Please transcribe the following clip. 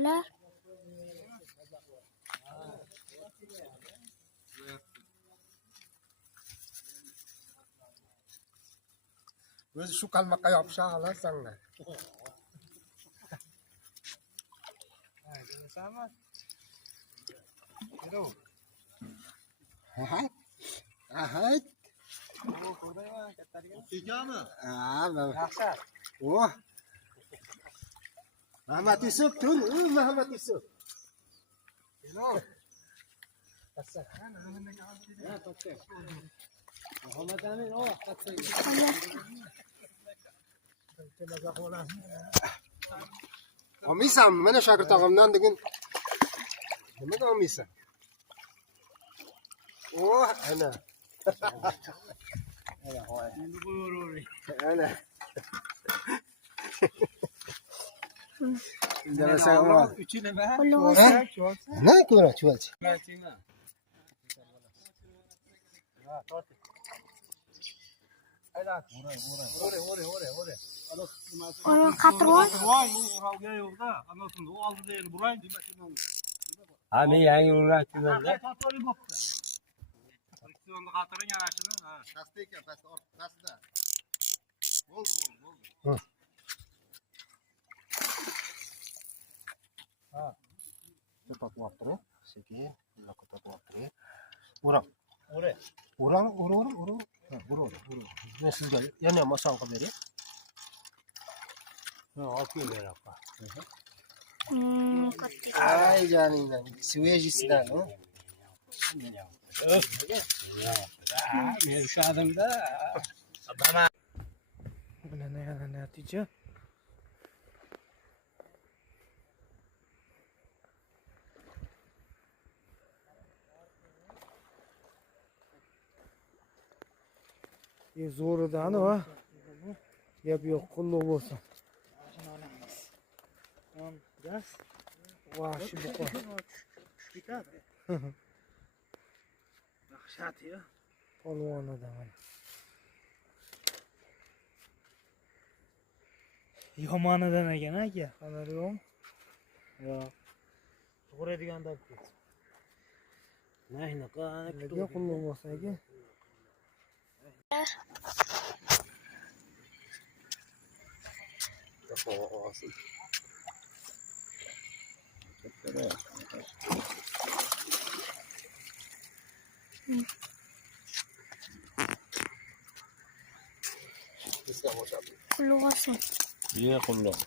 Ular o'zi shu qalmoqqa yopisha olasizlar. Aha. Tekami? Yaxshi. Oh. Rahmat Yusuf, tur, Rahmat Yusuf. Kelo. Assa. Ha, to'xta. Muhammad Amin, qattiq. Olmaysan, mana shogird og'amdan degan. Nimaga olmaysan? Ana. Ana, hoy. Endi qo'yaveray. Ana. Ne ko'ra chuvalchi. Oyun qatirvoy. Ha, men yangi o'rgatdim-da. Qatiring ana shuni. Ha, pastda ekan, pastda. Bo'ldi. Ha. Topib sekin, bunaqa topib Ura. Men sizga yana ham oson qilib beray. Ha, olib kelaverapman. Ay caningdan, svejisidan, ha? Men ushadim-da. Mana natija. Zo'ridan va gap yo'q, qulluq bo'lsin. Gaz. Va shu buqa. Ketadi. Yaxshi-ya. Polvonidan mana. Yomonidan ekan aka, xabar yo'q. Yo'q. To'g'raydigan deb ket. Naynaqa, nega qulluq bo'lsa aka? Qulluq olsin. Ye qulluq.